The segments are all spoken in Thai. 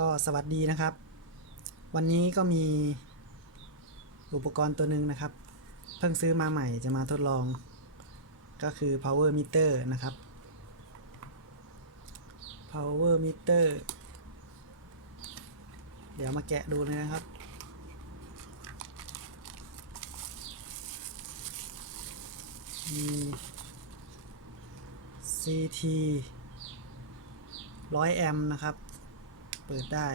ก็สวัสดีนะครับ วันนี้ก็มีอุปกรณ์ตัวหนึ่งนะครับ เพิ่งซื้อมาใหม่จะมาทดลอง ก็คือ power meter นะครับ power meter เดี๋ยวมาแกะดูเลยนะครับมี CT 100 แอมป์นะครับ เปิดได้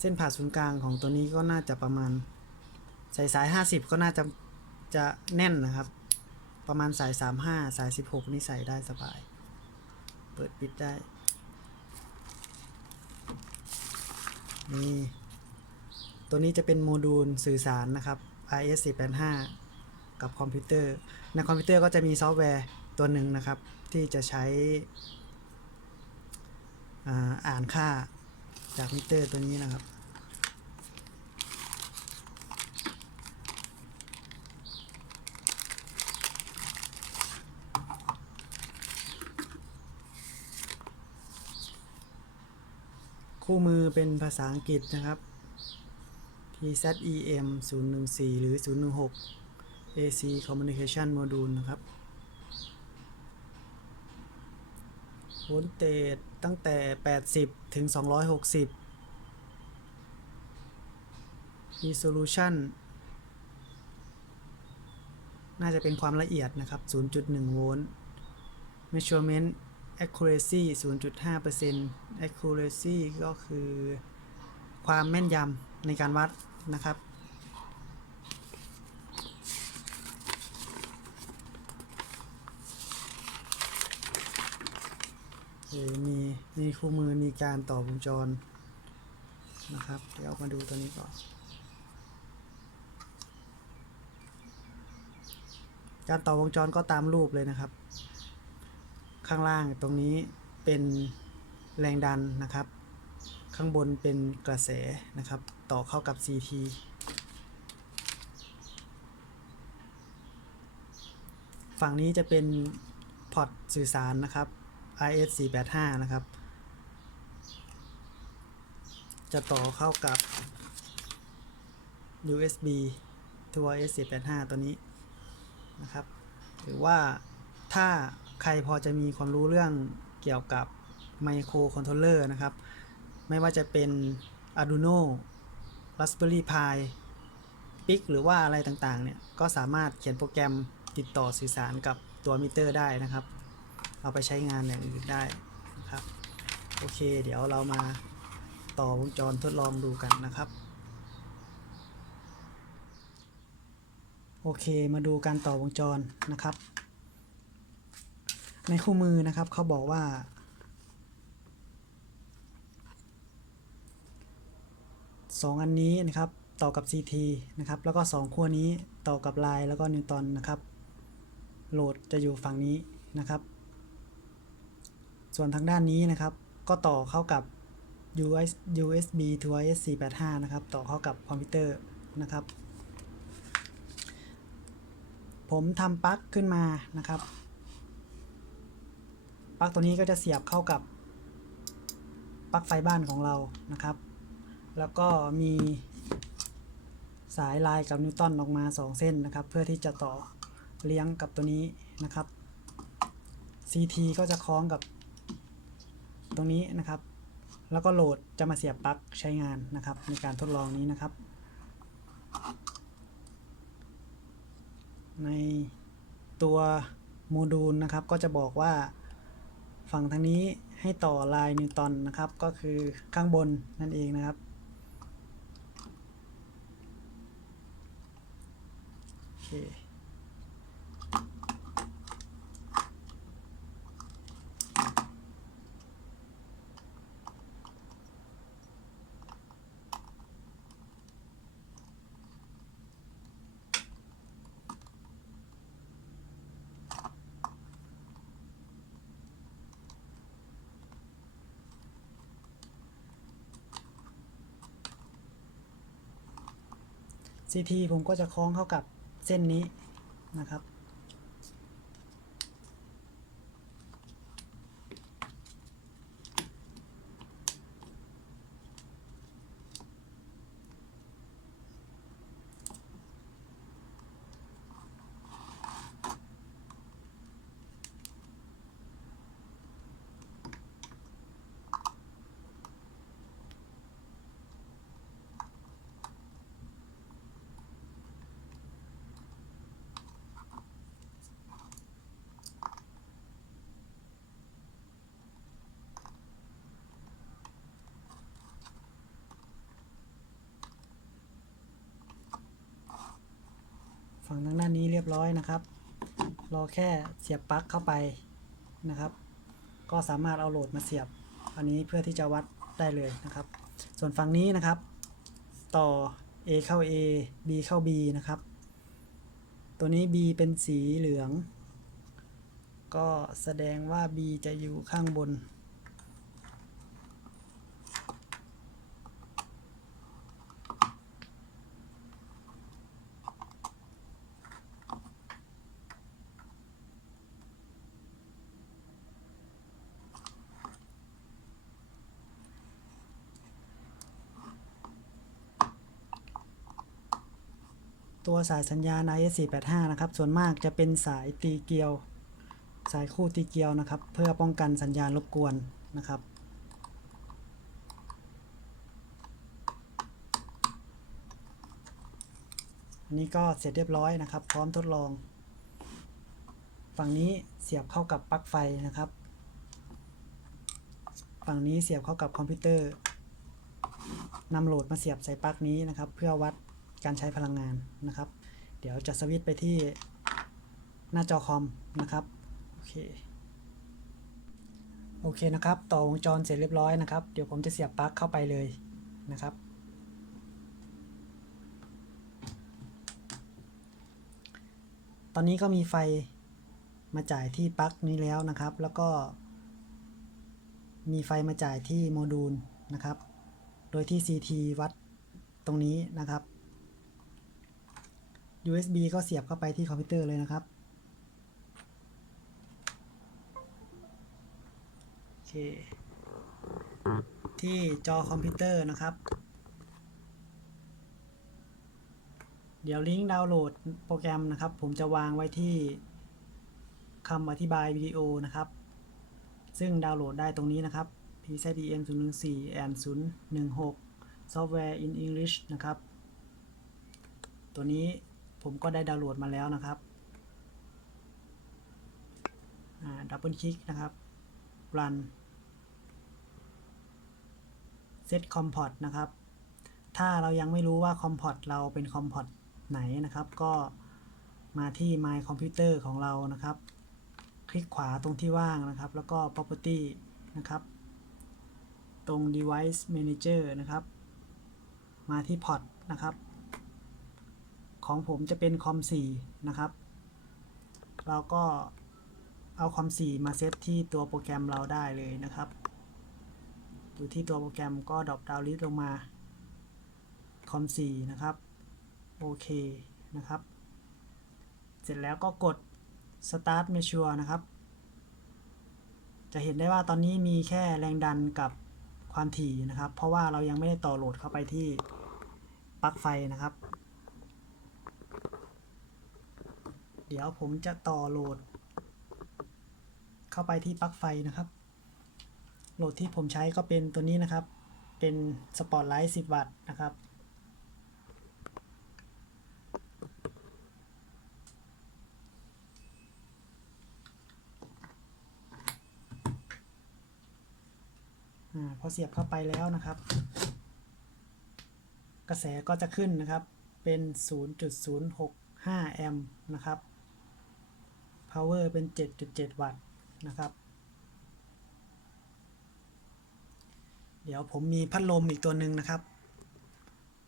เส้นผ่าศูนย์กลางของตัวนี้ก็น่าจะประมาณ สายสาย50ก็น่าจะจะแน่นนะครับ ประมาณสาย35สาย16นี่ใส่ได้สบาย เปิดปิดได้ นี่ ตัวนี้จะเป็นโมดูลสื่อสารนะครับ RS 485กับคอมพิวเตอร์ ในคอมพิวเตอร์ก็จะมีซอฟต์แวร์ตัวหนึ่งนะครับ ที่จะใช้อ่านค่าจากมิเตอร์ตัวนี้นะครับ คู่มือเป็นภาษาอังกฤษนะครับ PZEM 014 หรือ 016 AC Communication Module นะครับ โวลเตจตั้งแต่ 80 ถึง 260 Resolution น่าจะเป็นความละเอียดนะครับ 0.1 โวลต์ Measurement Accuracy 0.5% Accuracy ก็คือความแม่นยำในการวัดนะครับ เออมีมีคู่มือมีการต่อวงจรนะครับ เดี๋ยวมาดูตัวนี้ก่อน การต่อวงจรก็ตามรูปเลยนะครับ ข้างล่างตรงนี้เป็นแรงดันนะครับ ข้างบนเป็นกระแสนะครับ ต่อเข้ากับ CT ฝั่งนี้จะเป็นพอร์ตสื่อสารนะครับ RS 485นะครับ จะต่อเข้ากับ USB ตัว RS 485ตัวนี้นะครับ หรือว่าถ้าใครพอจะมีความรู้เรื่องเกี่ยวกับไมโครคอนโทรลเลอร์นะครับ ไม่ว่าจะเป็น Arduino Raspberry Pi PIC หรือว่าอะไรต่างๆเนี่ย ก็สามารถเขียนโปรแกรมติดต่อสื่อสารกับตัวมิเตอร์ได้นะครับ เอาไปใช้งานอย่างอื่นได้นะครับ โอเค เดี๋ยวเรามาต่อวงจรทดลองดูกันนะครับ โอเค มาดูการต่อวงจรนะครับ ในคู่มือนะครับเขาบอกว่าสองอันนี้นะครับต่อกับ CT นะครับ แล้วก็สองขั้วนี้ต่อกับไลน์แล้วก็นิวตันนะครับ โหลดจะอยู่ฝั่งนี้นะครับ ส่วนทางด้านนี้นะครับ ก็ต่อเข้ากับ US USB to RS 485นะครับ ต่อเข้ากับคอมพิวเตอร์นะครับ ผมทำปลั๊กขึ้นมานะครับปลั๊กตัวนี้ก็จะเสียบเข้ากับปลั๊กไฟบ้านของเรานะครับ แล้วก็มีสายลายกับนิวตันออกมา 2 เส้นนะครับ เพื่อที่จะต่อเลี้ยงกับตัวนี้นะครับ CT ก็จะคล้องกับ ตรงนี้นะครับ แล้วก็โหลดจะมาเสียบปลั๊กใช้งานนะครับ ในการทดลองนี้นะครับ ในตัวโมดูลนะครับ ก็จะบอกว่าฝั่งทางนี้ให้ต่อลายนิวตันนะครับ ก็คือข้างบนนั่นเองนะครับ โอเค CT ผมก็จะคล้องเข้ากับเส้นนี้นะครับ ฝั่งทางด้านนี้เรียบร้อยนะครับ รอแค่เสียบปลั๊กเข้าไปนะครับ ก็สามารถเอาโหลดมาเสียบ อันนี้เพื่อที่จะวัดได้เลยนะครับ ส่วนฝั่งนี้นะครับ ต่อ A เข้า A B เข้า B นะครับ ตัวนี้ B เป็นสีเหลือง ก็แสดงว่า B จะอยู่ข้างบน ตัวสายสัญญาณ IS485 นะครับ ส่วนมากจะเป็นสายตีเกลียว สายคู่ตีเกลียวนะครับ เพื่อป้องกันสัญญาณรบกวนนะครับ อันนี้ก็เสร็จเรียบร้อยนะครับ พร้อมทดลอง ฝั่งนี้เสียบเข้ากับปลั๊กไฟนะครับ ฝั่งนี้เสียบเข้ากับคอมพิวเตอร์นำโหลดมาเสียบใส่ปลั๊กนี้นะครับ เพื่อวัด การใช้พลังงานนะครับ เดี๋ยวจะสวิตไปที่หน้าจอคอมนะครับ โอเค โอเคนะครับ ต่อวงจรเสร็จเรียบร้อยนะครับ เดี๋ยวผมจะเสียบปลั๊กเข้าไปเลยนะครับ ตอนนี้ก็มีไฟมาจ่ายที่ปลั๊กนี้แล้วนะครับ แล้วก็ มีไฟมาจ่ายที่โมดูลนะครับ โดยที่ CT วัดตรงนี้นะครับ USB ก็เสียบเข้าไปที่คอมพิวเตอร์เลยนะครับ โอเค ที่จอคอมพิวเตอร์นะครับ เดี๋ยวลิงก์ดาวน์โหลดโปรแกรมนะครับ ผมจะวางไว้ที่คำอธิบายวิดีโอนะครับ ซึ่งดาวน์โหลดได้ตรงนี้นะครับ PZDM 014 and 016 Software in English นะครับ ตัวนี้ ผมก็ได้ดาวน์โหลดมาแล้วนะครับดับเบิลคลิกนะครับ run set comport นะครับ ถ้าเรายังไม่รู้ว่า comport เราเป็น comport ไหนนะครับ ก็มาที่ my computer ของเรานะครับ คลิกขวาตรงที่ว่างนะครับ แล้วก็ property นะครับ ตรง device manager นะครับ มาที่ port นะครับ ของผมจะเป็นคอม4นะครับ เราก็เอาคอม4มาเซตที่ตัวโปรแกรมเราได้เลยนะครับ อยู่ที่ตัวโปรแกรมก็ดรอปดาวลิสลงมาคอม4นะครับ โอเคนะครับ เสร็จแล้วก็กด start measure นะครับ จะเห็นได้ว่าตอนนี้มีแค่แรงดันกับความถี่นะครับ เพราะว่าเรายังไม่ได้ต่อโหลดเข้าไปที่ปลั๊กไฟนะครับ เดี๋ยวผมจะต่อโหลด เข้าไปที่ปลั๊กไฟนะครับ โหลดที่ผมใช้ก็เป็นตัวนี้นะครับ เป็นสปอตไลท์10 วัตต์นะครับอาพอเสียบเข้าไปแล้วนะครับ กระแสก็จะขึ้นนะครับ เป็น 0.065 แอมป์นะครับ power เป็น 7.7 วัตต์นะครับ เดี๋ยวผมมีพัดลมอีกตัวหนึ่งนะครับ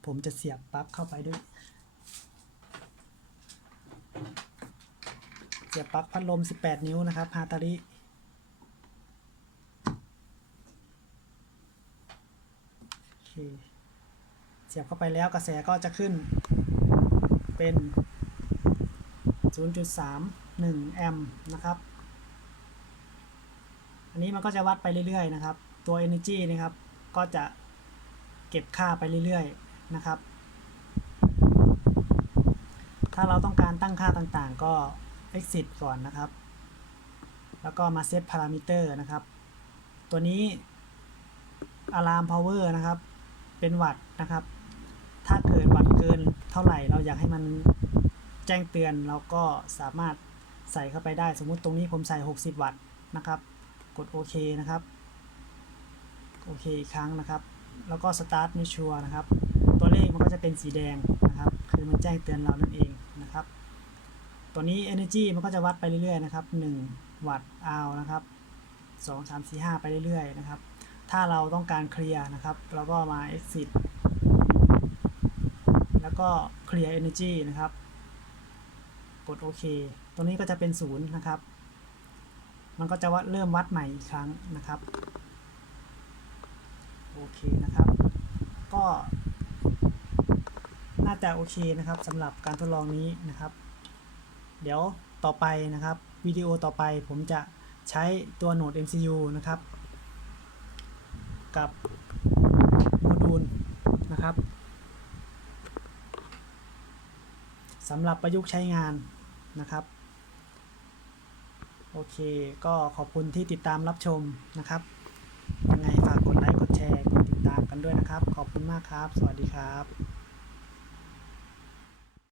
ผมจะเสียบปลั๊กเข้าไปด้วย เสียบปลั๊กพัดลม 18 นิ้วนะครับฮาตาริเสียบเข้าไปแล้วกระแสก็จะขึ้นเป็น 1แอมป์นะครับ อันนี้มันก็จะวัดไปเรื่อยๆนะครับ ตัว Energy นะครับ ก็จะเก็บค่าไปเรื่อยๆนะครับ ถ้าเราต้องการตั้งค่าต่างๆ ก็ exit ก่อนนะครับ แล้วก็มาเซตพารามิเตอร์นะครับ ตัวนี้ alarm power นะครับ เป็นวัตต์นะครับ ถ้าเกิดวัตต์เกินเท่าไหร่เราอยากให้มันแจ้งเตือนเราก็สามารถ ใส่เข้าไปได้ สมมุติตรงนี้ผมใส่ 60 วัตต์นะครับ กดโอเคนะครับ โอเคอีกครั้งนะครับ แล้วก็ start measure นะครับ ตัวเลขมันก็จะเป็นสีแดงนะครับ คือมันแจ้งเตือนเรานั่นเองนะครับ ตัวนี้ energy มันก็จะวัดไปเรื่อยๆนะครับ 1 วัตต์เอานะครับ2 3 4 5 ไปเรื่อยๆนะครับ ถ้าเราต้องการเคลียร์นะครับ เราก็มา exit แล้วก็ clear energy นะครับ กดโอเค ตัวนี้ก็จะเป็นศูนย์นะครับ มันก็จะวัดเริ่มวัดใหม่อีกครั้งนะครับ โอเคนะครับ ก็ น่าจะโอเคนะครับสำหรับการทดลองนี้นะครับ เดี๋ยวต่อไปนะครับวิดีโอต่อไปผมจะใช้ตัวโหนด MCU นะครับ กับโมดูลนะครับสำหรับประยุกต์ใช้งาน นะครับ โอเค ก็ขอบคุณที่ติดตามรับชมนะครับ ยังไงฝากกดไลค์ กดแชร์ กดติดตามกันด้วยนะครับ ขอบคุณมากครับ สวัสดีครับ